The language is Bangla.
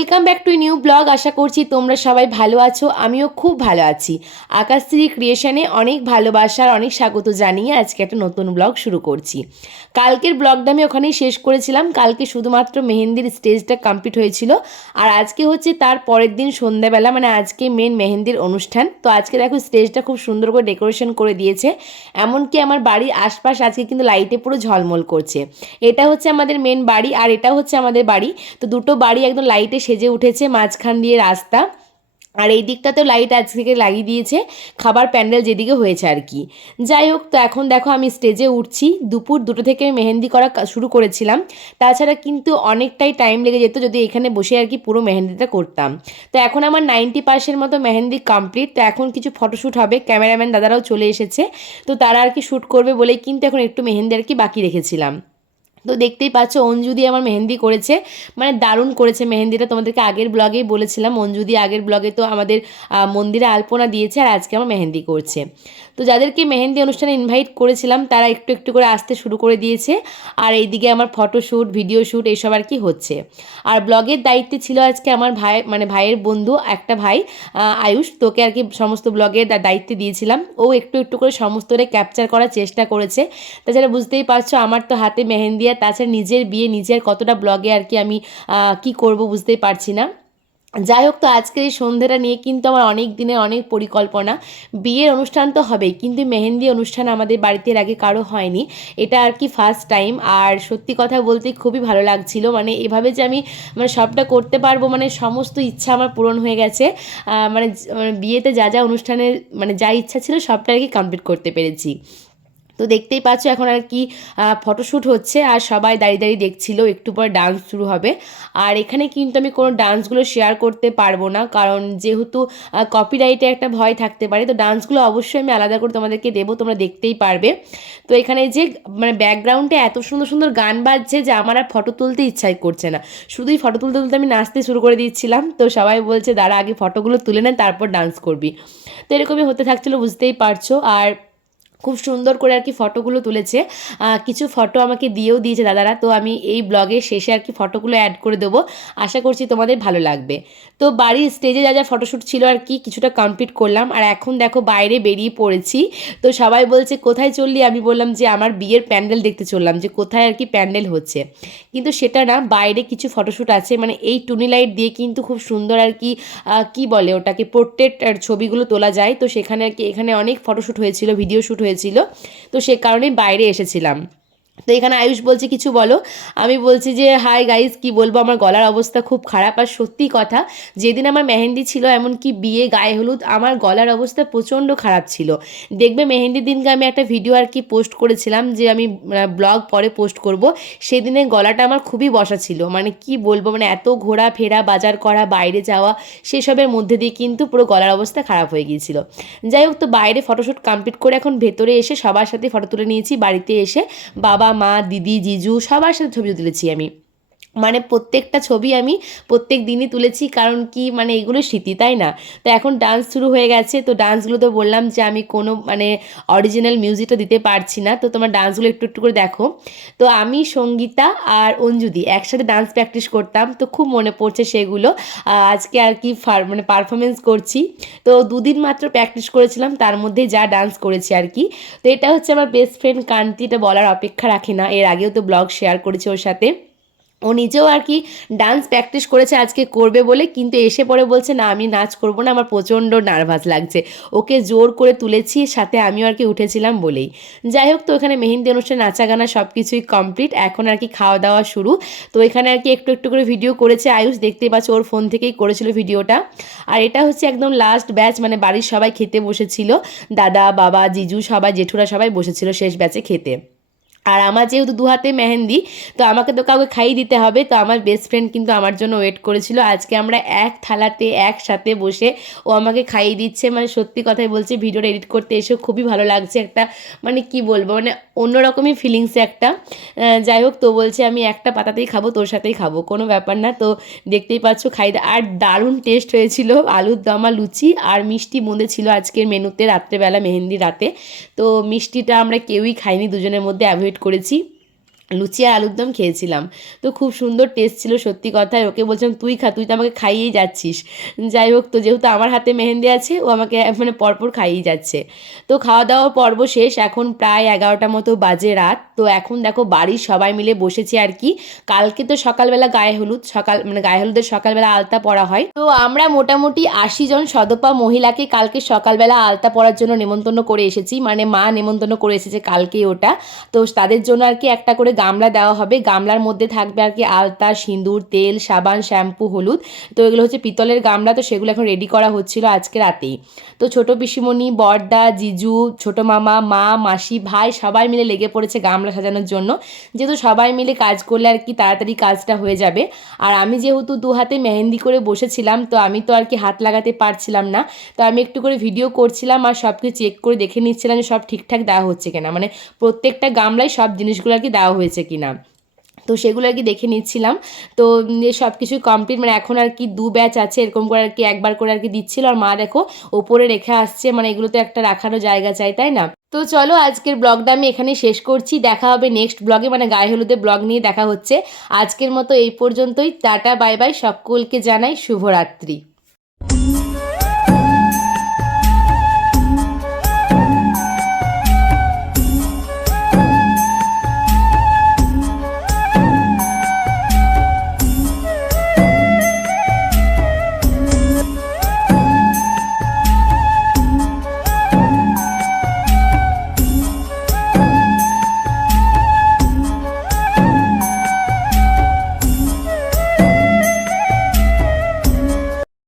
Welcome back to new blog. আশা করছি তোমরা সবাই ভালো আছো, আমিও খুব ভালো আছি। আকাশশ্রী ক্রিয়েশনে অনেক ভালোবাসার অনেক স্বাগত জানিয়ে আজকে একটা নতুন ব্লগ শুরু করছি। কালকের ব্লগটা আমি ওখানেই শেষ করেছিলাম। কালকে শুধুমাত্র মেহেন্দির স্টেজটা কমপ্লিট হয়েছিল, আর আজকে হচ্ছে তার পরের দিন সন্ধ্যাবেলা, মানে আজকে মেন মেহেন্দির অনুষ্ঠান। তো আজকে দেখো স্টেজটা খুব সুন্দর করে ডেকোরেশন করে দিয়েছে, এমনকি আমার বাড়ির আশপাশ আজকে কিন্তু লাইটে পুরো ঝলমল করছে। এটা হচ্ছে আমাদের মেন বাড়ি আর এটা হচ্ছে আমাদের বাড়ি। তো দুটো বাড়ি একদম লাইটে সেজে উঠেছে, মাঝখান দিয়ে রাস্তা, আর এই দিকটাতেও লাইট আজ থেকে লাগিয়ে দিয়েছে, খাবার প্যান্ডেল যেদিকে হয়েছে আর কি। যাই হোক, তো এখন দেখো আমি স্টেজে উঠছি। দুপুর 2টো থেকে মেহেন্দি করা শুরু করেছিলাম, তাছাড়া কিন্তু অনেকটাই টাইম লেগে যেত যদি এখানে বসে আর কি পুরো মেহেন্দিটা করতাম। তো এখন আমার 90% মতো মেহেন্দি কমপ্লিট। তো এখন কিছু ফটোশ্যুট হবে, ক্যামেরাম্যান দাদারাও চলে এসেছে, তো তারা আর কি শ্যুট করবে বলেই কিন্তু এখন একটু মেহেন্দি আর কি বাকি রেখেছিলাম। তো দেখতেই পাচ্ছ অঞ্জুদি আমার মেহেন্দি করেছে, মানে দারুণ করেছে মেহেন্দিটা। তোমাদেরকে আগের ব্লগেই বলেছিলাম অঞ্জুদি আগের ব্লগে তো আমাদের মন্দিরে আলপনা দিয়েছে, আর আজকে আমার মেহেন্দি করছে। তো যাদেরকে মেহেন্দি অনুষ্ঠানে ইনভাইট করেছিলাম তারা একটু একটু করে আসতে শুরু করে দিয়েছে, আর এইদিকে আমার ফটোশ্যুট ভিডিও শ্যুট এইসব আর কি হচ্ছে। আর ব্লগের দায়িত্বে ছিল আজকে আমার ভাই, মানে ভাইয়ের বন্ধু একটা ভাই, আয়ুষ, তোকে আর কি সমস্ত ব্লগের দায়িত্বে দিয়েছিলাম। ও একটু একটু করে সমস্তটা ক্যাপচার করার চেষ্টা করেছে। তাছাড়া বুঝতেই পারছো আমার তো হাতে মেহেন্দি, আর তাছাড়া নিজের বিয়ে নিজের কতটা ব্লগে আর কি আমি কি করব বুঝতেই পারছি না। যাই হোক, তো আজকের এই সন্ধ্যাটা নিয়ে কিন্তু আমার অনেক দিনের অনেক পরিকল্পনা। বিয়ের অনুষ্ঠান তো হবেই, কিন্তু মেহেন্দি অনুষ্ঠান আমাদের বাড়িতে এর আগে কারো হয়নি, এটা আর কি ফার্স্ট টাইম। আর সত্যি কথা বলতে খুবই ভালো লাগছিল, মানে এভাবে যে আমি মানে সবটা করতে পারবো, মানে সমস্ত ইচ্ছা আমার পূরণ হয়ে গেছে। মানে বিয়েতে যা যা অনুষ্ঠানের মানে যা ইচ্ছা ছিল সবটা আর কি কমপ্লিট করতে পেরেছি। তো দেখতেই পাচ্ছ এখন আর কি ফটোশ্যুট হচ্ছে, আর সবাই দাঁড়িয়ে দাঁড়িয়ে দেখছিল। একটু পরে ডান্স শুরু হবে, আর এখানে কিন্তু আমি কোনো ডান্সগুলো শেয়ার করতে পারবো না, কারণ যেহেতু কপিরাইটে একটা ভয় থাকতে পারে। তো ডান্সগুলো অবশ্যই আমি আলাদা করে তোমাদেরকে দেবো, তোমরা দেখতেই পারবে। তো এখানে যে মানে ব্যাকগ্রাউন্ডে এত সুন্দর সুন্দর গান বাজছে যে আমার আর ফটো তুলতে ইচ্ছাই করছে না, শুধুই ফটো তুলতে তুলতে আমি নাচতে শুরু করে দিচ্ছিলাম। তো সবাই বলছে দাঁড়া আগে ফটোগুলো তুলে নেন তারপর ডান্স করবি। তো এরকমই হতে থাকছিলো, বুঝতেই পারছো। আর খুব সুন্দর করে আর কি ফটোগুলো তুলেছে, কিছু ফটো আমাকে দিয়েও দিয়েছে দাদারা। তো আমি এই ব্লগের শেষে আর কি ফটোগুলো অ্যাড করে দেবো, আশা করছি তোমাদের ভালো লাগবে। তো বাড়ির স্টেজে যা যা ফটোশ্যুট ছিল আর কি কিছুটা কমপ্লিট করলাম, আর এখন দেখো বাইরে বেরিয়ে পড়েছি। তো সবাই বলছে কোথায় চললি, আমি বললাম যে আমার বিয়ের প্যান্ডেল দেখতে চললাম, যে কোথায় আর কি প্যান্ডেল হচ্ছে। কিন্তু সেটা না, বাইরে কিছু ফটোশ্যুট আছে, মানে এই টুনি লাইট দিয়ে কিন্তু খুব সুন্দর আর কি কি বলে ওটাকে, পোর্ট্রেট ছবিগুলো তোলা যায়। তো সেখানে আর কি এখানে অনেক ফটোশ্যুট হয়েছিল, ভিডিও শ্যুট হয়েছিল, তো সে কারণেই বাইরে এসেছিলাম। তো এখানে আয়ুষ বলছে কিছু বলো, আমি বলছি যে হাই গাইজ, কি বলবো, আমার গলার অবস্থা খুব খারাপ। আর সত্যি কথা, যেদিন আমার মেহেন্দি ছিল এমনকি বিয়ে গায়ে হলুদ, আমার গলার অবস্থা প্রচণ্ড খারাপ ছিল। দেখবে মেহেন্দির দিনকে আমি একটা ভিডিও আর কি পোস্ট করেছিলাম, যে আমি ব্লগ পরে পোস্ট করব, সেদিনে গলাটা আমার খুবই বসা ছিল, মানে কি বলবো, মানে এত ঘোরাফেরা বাজার করা বাইরে যাওয়া সেসবের মধ্যে দিয়ে কিন্তু পুরো গলার অবস্থা খারাপ হয়ে গিয়েছিল। যাই হোক, তো বাইরে ফটোশ্যুট কমপ্লিট করে এখন ভেতরে এসে সবার সাথে ফটো তুলে নিয়েছি। বাড়িতে এসে বাবা মা দিদি জিজু সবার সাথে ছবি তুলেছি আমি, মানে প্রত্যেকটা ছবি আমি প্রত্যেক দিনই তুলেছি, কারণ কি মানে এগুলো স্মৃতি, তাই না। তো এখন ডান্স শুরু হয়ে গেছে। তো ডান্সগুলো তো বললাম যে আমি কোনো মানে অরিজিনাল মিউজিকটা দিতে পারছি না, তো তোমার ডান্সগুলো একটু একটু করে দেখো। তো আমি সঙ্গীতা আর অঞ্জুদি একসাথে ডান্স প্র্যাকটিস করতাম, তো খুব মনে পড়ছে সেগুলো। আজকে আর কি মানে পারফরমেন্স করছি। তো 2 দিন মাত্র প্র্যাকটিস করেছিলাম, তার মধ্যেই যা ডান্স করেছি আর কি। তো এটা হচ্ছে আমার বেস্ট ফ্রেন্ড কান্তি, এটা বলার অপেক্ষা রাখে না, এর আগেও তো ব্লগ শেয়ার করেছি ওর সাথে। ও নিজেও আর কি ডান্স প্র্যাকটিস করেছে আজকে করবে বলে, কিন্তু এসে পরে বলছে না আমি নাচ করবো না, আমার প্রচণ্ড নার্ভাস লাগছে। ওকে জোর করে তুলেছি, সাথে আমিও আর কি উঠেছিলাম বলেই। যাই হোক, তো এখানে মেহেন্দি অনুষ্ঠান নাচা গানা সব কিছুই কমপ্লিট, এখন আর কি খাওয়া দাওয়া শুরু। তো এখানে আর কি একটু একটু করে ভিডিও করেছে আয়ুষ, দেখতেই পাচ্ছ ওর ফোন থেকেই করেছিল ভিডিওটা। আর এটা হচ্ছে একদম লাস্ট ব্যাচ, মানে বাড়ির সবাই খেতে বসেছিল, দাদা বাবা জিজু সবাই জেঠুরা সবাই বসেছিল শেষ ব্যাচে খেতে। আর আমার যেহেতু 2 হাতে মেহেন্দি, তো আমাকে তো কাউকে খাইয়ে দিতে হবে। তো আমার বেস্ট ফ্রেন্ড কিন্তু আমার জন্য ওয়েট করেছিল, আজকে আমরা এক থালাতে একসাথে বসে ও আমাকে খাইয়ে দিচ্ছে। মানে সত্যি কথাই বলছি, ভিডিওটা এডিট করতে এসেও খুবই ভালো লাগছে, একটা মানে কি বলবো, মানে অন্যরকমই ফিলিংস একটা। যাই হোক, তো বলছে আমি একটা পাতাতেই খাবো, তোর সাথেই খাবো, কোনো ব্যাপার না। তো দেখতেই পাচ্ছ আর দারুণ টেস্ট হয়েছিল, আলুর দম আর লুচি আর মিষ্টি বোঁদে ছিল আজকের মেনুতে রাত্রেবেলা মেহেন্দি রাতে। তো মিষ্টিটা আমরা কেউই খাইনি, দুজনের মধ্যে অ্যাভয়েড করেছি। লুচি আর আলুর দম খেয়েছিলাম। তো খুব সুন্দর টেস্ট ছিল সত্যি কথাই। ওকে বলছিলাম তুই খা, তুই তো আমাকে খাইয়েই যাচ্ছিস। যাই হোক, তো যেহেতু আমার হাতে মেহেন্দি আছে ও আমাকে মানে পরপর খাইয়েই যাচ্ছে। তো খাওয়া দাওয়া পর্ব শেষ, এখন প্রায় 11টা মতো বাজে রাত। তো এখন দেখো বাড়ির সবাই মিলে বসেছি আর কি। কালকে তো সকালবেলা গায়ে হলুদ, মানে গায়ে হলুদের সকালবেলা আলতা পরা হয়। তো আমরা মোটামুটি 80 জন সদপা মহিলাকে কালকে সকালবেলা আলতা পরার জন্য নেমন্তন্ন করে এসেছি, মানে মা নেমন্তন্ন করে এসেছে কালকেই ওটা। তো তাদের জন্য আর কি একটা করে গামলা দেওয়া হবে, গামলার মধ্যে থাকবে আর কি আলতা, সিঁদুর, তেল, সাবান, শ্যাম্পু, হলুদ। তো এগুলো হচ্ছে পিতলের গামলা, তো সেগুলো এখন রেডি করা হচ্ছিল আজকে রাতেই। তো ছোট পিসিমণি, বড়দা, জিজু, ছোট মামা, মা, মাসি, ভাই সবাই মিলে লেগে পড়েছে গামলা সাজানোর জন্য, যেহেতু সবাই মিলে কাজ করলে আর কি তাড়াতাড়ি কাজটা হয়ে যাবে। আর আমি যেহেতু দু হাতে মেহেন্দি করে বসেছিলাম, তো আমি তো আর কি হাত লাগাতে পারছিলাম না। তো আমি একটু করে ভিডিও করছিলাম আর সব কিছু চেক করে দেখে নিচ্ছিলাম যে সব ঠিকঠাক দেওয়া হচ্ছে কিনা, মানে প্রত্যেকটা গামলায় সব জিনিসগুলো আর কি দেওয়া হয়েছে কিনা। তো সেগুলো আর কি দেখে নিচ্ছিলাম। তো সব কিছু কমপ্লিট, মানে এখন আর কি 2 ব্যাচ আছে, এরকম করে আর কি একবার করে আর কি দিচ্ছিল। আর মা দেখো ওপরে রেখে আসছে, মানে এগুলো তো একটা রাখারও জায়গা চাই, তাই না? তো চলো আজকের ব্লগটা আমি এখানেই শেষ করছি। দেখা হবে নেক্সট ব্লগে, মানে গায়ে হলুদের ব্লগ নিয়ে দেখা হচ্ছে। আজকের মতো এই পর্যন্তই। টাটা, বাই বাই, সকলকে জানাই শুভরাত্রি।